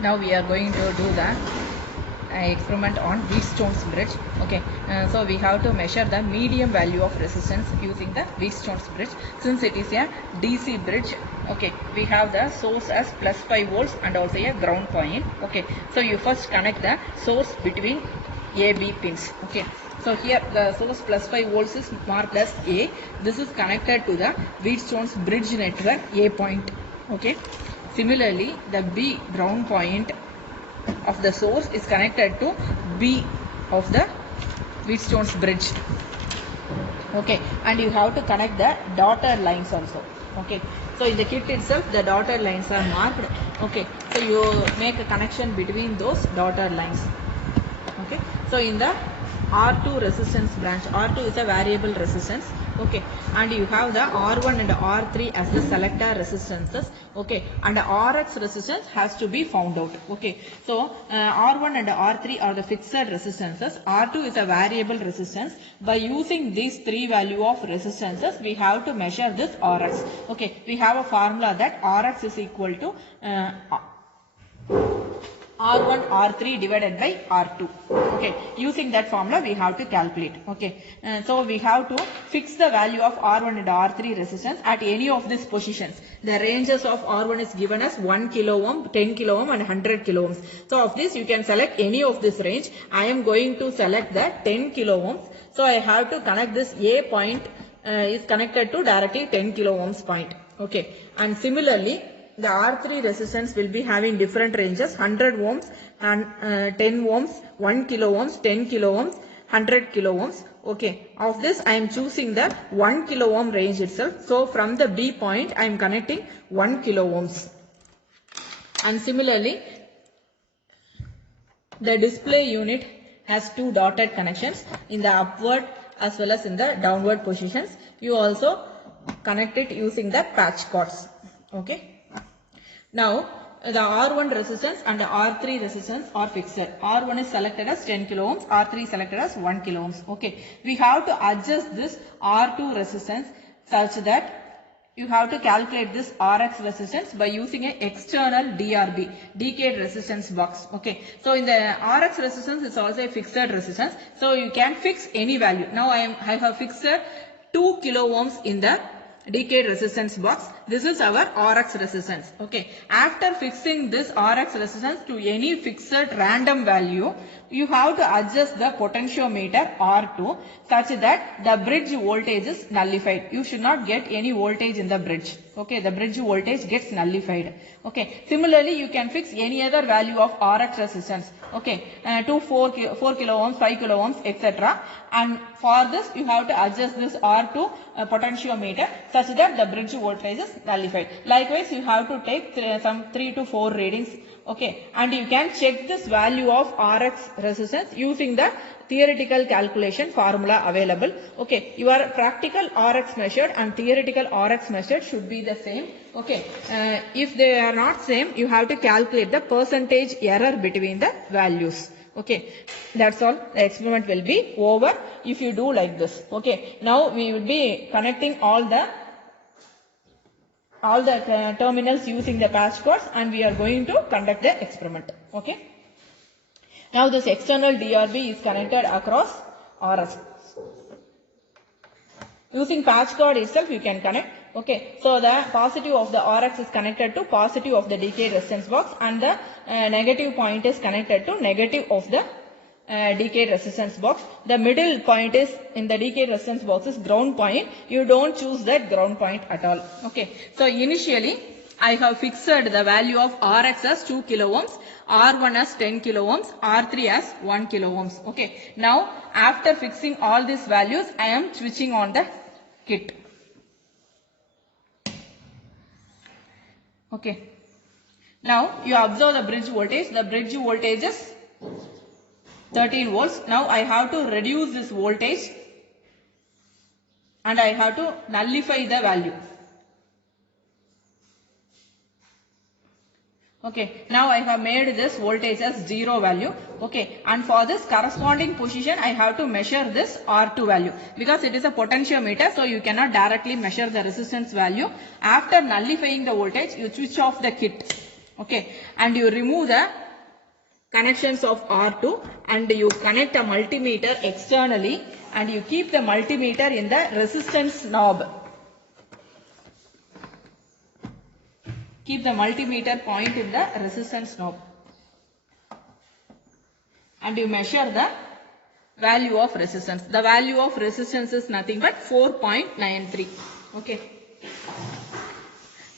Now we are going to do the experiment on Wheatstone's bridge. Okay, so we have to measure the medium value of resistance using the Wheatstone's bridge. Since it is a DC bridge, okay, we have the source as plus 5 volts and also a ground point. Okay, so you first connect the source between AB pins. Okay, so here the source plus 5 volts is marked as A. This is connected to the Wheatstone's bridge network A point. Okay, similarly the B ground point of the source is connected to B of the Wheatstone's bridge. Okay, and you have to connect the dotted lines also. Okay, so in the kit itself the dotted lines are marked. Okay, so you make a connection between those dotted lines. Okay, so in the R2 resistance branch, R2 is a variable resistance. Okay, and you have the R1 and R3 as the selector resistances. Okay, and the RX resistance has to be found out. Okay, so R1 and R3 are the fixed resistances. R2 is a variable resistance. By using these three value of resistances, we have to measure this RX. Okay, we have a formula that RX is equal to R1 R3 divided by R2. Okay, using that formula we have to calculate. Okay, so we have to fix the value of R1 and R3 resistance at any of these positions. The ranges of R1 is given as 1 kilo ohm, 10 kilo ohm and 100 kilo ohms. So of this you can select any of this range. I am going to select the 10 kilo ohms. So I have to connect this A point is connected to directly 10 kilo ohms point. Okay, and similarly the R3 resistance will be having different ranges, 100 ohms and 10 ohms, 1 kilo ohms, 10 kilo ohms, 100 kilo ohms. Okay, of this I am choosing the 1 kilo ohm range itself. So from the B point I am connecting 1 kilo ohms. And similarly the display unit has two dotted connections in the upward as well as in the downward positions. You also connect it using the patch cords. Okay. Now, the R1 resistance and the R3 resistance are fixed. R1 is selected as 10 kilo ohms, R3 is selected as 1 kilo ohms. Okay, we have to adjust this R2 resistance such that you have to calculate this RX resistance by using an external DRB, decayed resistance box. Okay, so in the RX resistance is also a fixed resistance. So you can fix any value. Now I have fixed 2 kilo ohms in the decayed resistance box. This is our RX resistance. Okay, after fixing this RX resistance to any fixed random value, you have to adjust the potentiometer R2 such that the bridge voltage is nullified. You should not get any voltage in the bridge. Okay, the bridge voltage gets nullified. Okay, similarly you can fix any other value of RX resistance. Okay, to 4 kilo ohms, 5 kilo ohms, etc. And for this you have to adjust this R2 potentiometer such that the bridge voltage is nullified. Likewise, you have to take some 3 to 4 readings. Okay, and you can check this value of RX resistance using the theoretical calculation formula available. Okay, your practical RX measured and theoretical RX measured should be the same. Okay, if they are not same, you have to calculate the percentage error between the values. Okay, that's all. The experiment will be over if you do like this. Okay, now we will be connecting all the terminals using the patch cords and we are going to conduct the experiment. Okay. Now this external DRB is connected across RS. Using patch cord itself you can connect. Okay, so the positive of the RX is connected to positive of the decayed resistance box and the negative point is connected to negative of the decayed resistance box. The middle point is in the decayed resistance box is ground point. You don't choose that ground point at all. Okay, so initially I have fixed the value of RX as 2 kilo ohms, R1 as 10 kilo ohms, R3 as 1 kilo ohms. Okay, now after fixing all these values I am switching on the kit. Okay, now you observe the bridge voltage. The bridge voltage is 13 volts. Now I have to reduce this voltage and I have to nullify the value. Okay, now I have made this voltage as 0 value. Okay, and for this corresponding position I have to measure this R2 value because it is a potentiometer, so you cannot directly measure the resistance value. After nullifying the voltage, you switch off the kit. Okay, and you remove the connections of R2 and you connect a multimeter externally and you keep the multimeter in the resistance knob. Keep the multimeter point in the resistance knob and you measure the value of resistance. The value of resistance is nothing but 4.93. Okay.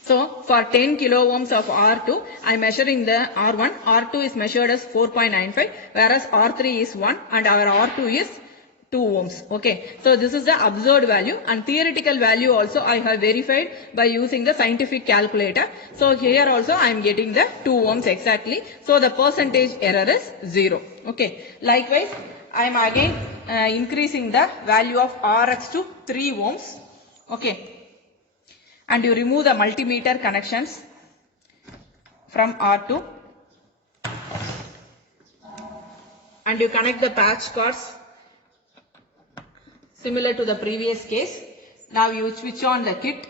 So for 10 kilo ohms of R2, I am measuring the R1. R2 is measured as 4.95 whereas R3 is 1 and our R2 is 2 ohms. Okay. So this is the observed value and theoretical value also I have verified by using the scientific calculator. So here also I am getting the 2 ohms exactly. So the percentage error is 0. Okay. Likewise, I am again increasing the value of Rx to 3 ohms. Okay. And you remove the multimeter connections from R2 and you connect the patch cords similar to the previous case. Now you switch on the kit.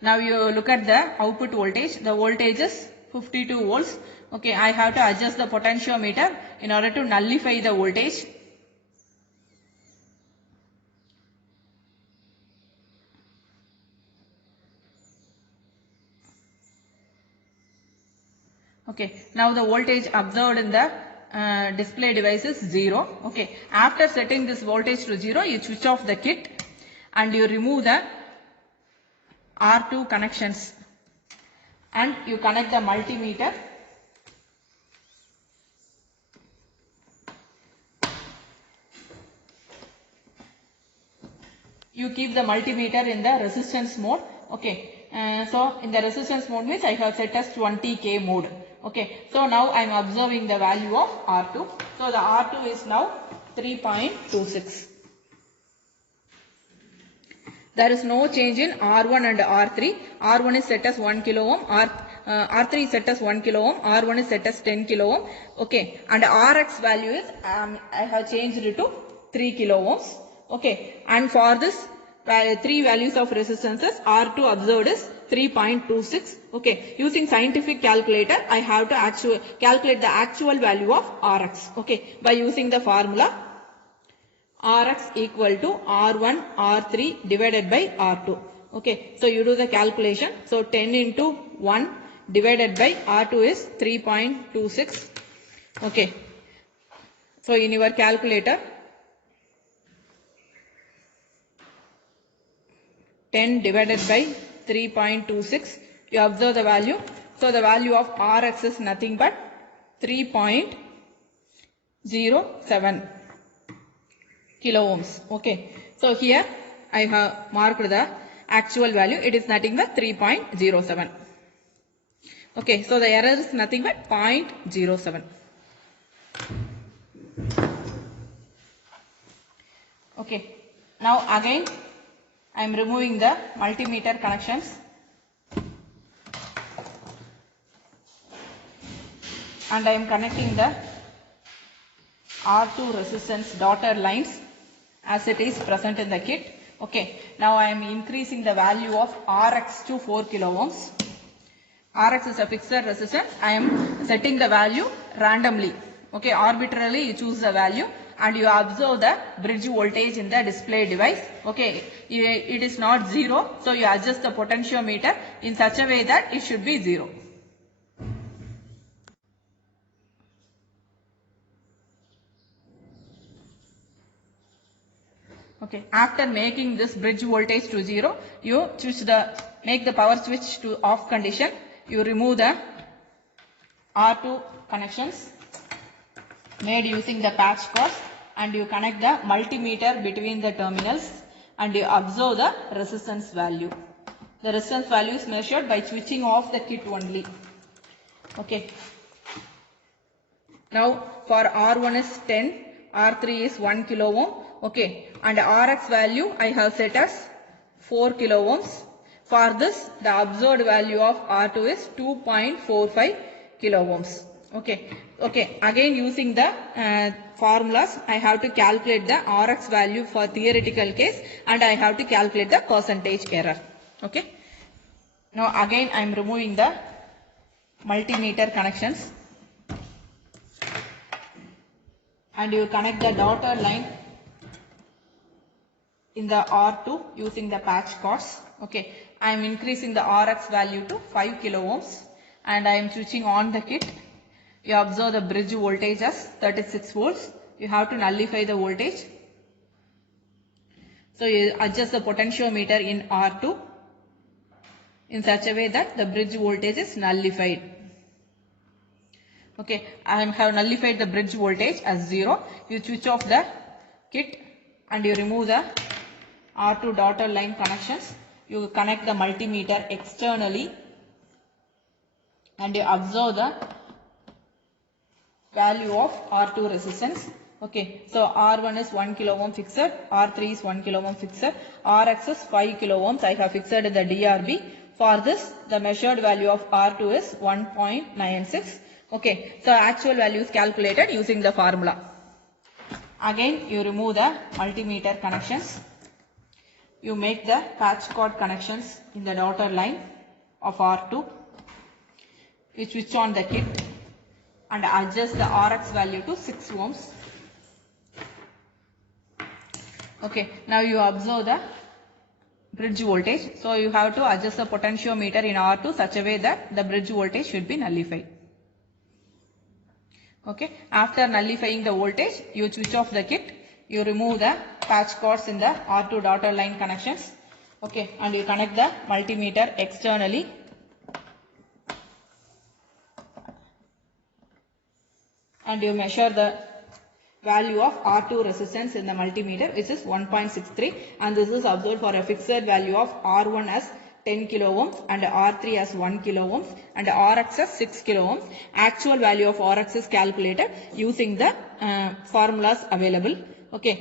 Now you look at the output voltage. The voltage is 52 volts. Okay, I have to adjust the potentiometer in order to nullify the voltage. Okay, now the voltage observed in the display device is 0. Okay, after setting this voltage to 0, you switch off the kit and you remove the R2 connections and you connect the multimeter. You keep the multimeter in the resistance mode. Okay, so in the resistance mode means I have set as 20K mode. Okay, so now I am observing the value of R2. So the R2 is now 3.26. There is no change in R1 and R3. R1 is set as 1 kilo ohm. R3 is set as 1 kilo ohm. R1 is set as 10 kilo ohm. Okay, and Rx value is I have changed it to 3 kilo ohms. Okay, and for this three values of resistances, R2 observed is 3.26. Okay, using scientific calculator, I have to calculate the actual value of Rx. Okay, by using the formula Rx equal to R1 R3 divided by R2. Okay, so you do the calculation. So 10 into 1 divided by R2 is 3.26. Okay, so in your calculator 10 divided by 3.26, you observe the value. So the value of Rx is nothing but 3.07 kilo ohms. Okay, so here I have marked the actual value. It is nothing but 3.07. Okay, so the error is nothing but 0.07. Okay, now again I am removing the multimeter connections and I am connecting the R2 resistance dotted lines as it is present in the kit. Okay, now I am increasing the value of Rx to 4 kilo ohms. Rx is a fixed resistance. I am setting the value randomly. Okay, arbitrarily you choose the value and you observe the bridge voltage in the display device. Okay, it is not 0, so you adjust the potentiometer in such a way that it should be 0. Okay, after making this bridge voltage to 0, you make the power switch to off condition. You remove the R2 connections made using the patch cords and you connect the multimeter between the terminals and you observe the resistance value. The resistance value is measured by switching off the kit only. Okay. Now for R1 is 10, R3 is 1 kilo ohm. Okay, and Rx value I have set as 4 kilo ohms. For this, the observed value of R2 is 2.45 kilo ohms. Okay, again using the formulas, I have to calculate the Rx value for theoretical case and I have to calculate the percentage error. Okay. Now again I am removing the multimeter connections, and you connect the dotted line in the R2 using the patch cords. Okay, I am increasing the Rx value to 5 kilo ohms and I am switching on the kit. You observe the bridge voltage as 36 volts. You have to nullify the voltage. So you adjust the potentiometer in R2 in such a way that the bridge voltage is nullified. Okay, I have nullified the bridge voltage as 0. You switch off the kit and you remove the R2 dotted line connections. You connect the multimeter externally and you observe the value of R2 resistance. Okay, so R1 is 1 kilo ohm fixed, R3 is 1 kilo ohm fixed, Rx is 5 kilo ohms. I have fixed the DRB. For this, the measured value of R2 is 1.96. Okay, so actual value is calculated using the formula. Again, you remove the multimeter connections. You make the patch cord connections in the dotted line of R2. You switch on the kit and adjust the Rx value to 6 ohms. Okay, now you observe the bridge voltage. So you have to adjust the potentiometer in R2 such a way that the bridge voltage should be nullified. Okay, after nullifying the voltage, you switch off the kit. You remove the patch cords in the R2 dotted line connections. Okay, and you connect the multimeter externally. And you measure the value of R2 resistance in the multimeter, which is 1.63, and this is observed for a fixed value of R1 as 10 kilo ohms and R3 as 1 kilo ohms and Rx as 6 kilo ohms. Actual value of Rx is calculated using the formulas available. Okay,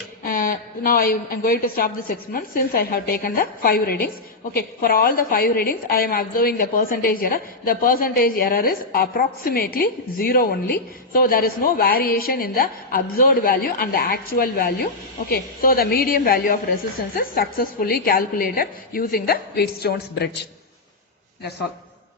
now I am going to stop this experiment since I have taken the 5 readings. Okay, for all the 5 readings I am observing the percentage error. The percentage error is approximately 0 only. So there is no variation in the observed value and the actual value. Okay, so the median value of resistance is successfully calculated using the Wheatstone's bridge. That's all.